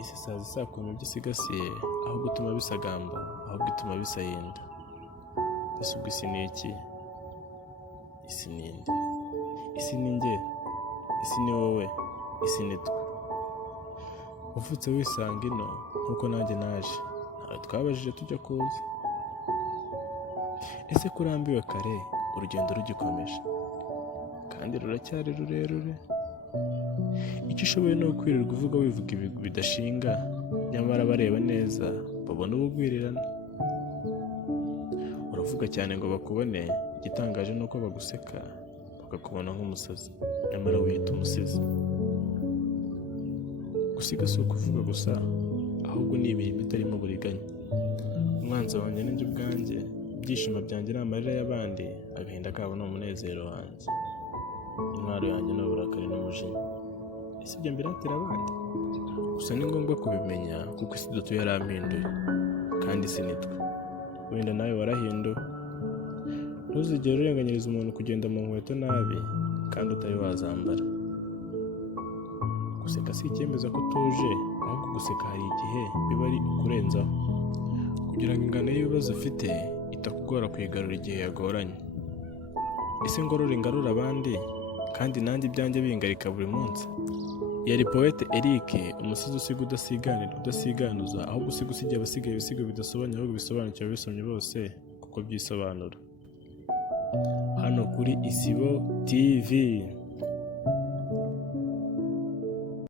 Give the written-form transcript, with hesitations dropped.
isi isaza isakuma ibyo isigasiye aho gutuma bisagamba ahubwo ituma bisahinda. Ese ubwo isi ni iki? Isi ni nde? Isi ni njye? Isi ni wowe? Isi ni twe? Uvutse wisanga ino nkuko nanjye naje, ntawe twabajije tujya kuza. Ese kurambiwe kare urugendo rugikomeje kandi ruracyari rurerure? Icyo ushoboye ni ukwirirwa uvuga wivuga ibigwi bidashinga, nyamara bareba neza babona ubugwirirana. Uravuga cyane ngo bakubone, igitangaje ni uko baguseka bakakubona nk'umusazi, nyamara wiyita umusizi. Gusiga si ukuvuga gusa, ahubwo ni imirimo itarimo uburiganya. Umwanzi wanjye ni njye ubwanjye, ibyishimo byanjye ni amarira y'abandi, agahinda kabo ni umunezero wanjye. Intwaro yanjye ni uburakari n'umujinya. Ese ibyo mbiratira abandi? Gusa ni ngombwa kubimenya kuko isi dutuye yarampinduye, kandi isi ni twe. Wenda nawe warahinduwe. Ntuzigere urenganyiriza umuntu kugenda mu nkweto nabi kandi utari wazambara. Guseka si icyemeza ko utuje, ahubwo guseka hari igihe biba ari ukurenzaho, kugira ngo ingano y'ibibazo ufite itakugora kuyigarura igihe yagoranye. Ese ngorore ngarura abandi kandi nanjye ibyanjye bingarika buri munsi? Yari poete Eric, umusizi usiga udasiganuza, ahubwo usiga usigiye abasigaye ibisigo bidasobanura ahubwo bisobanukiwe ababisomye bose kuko byisobanura. Hano kuri Isibo TV.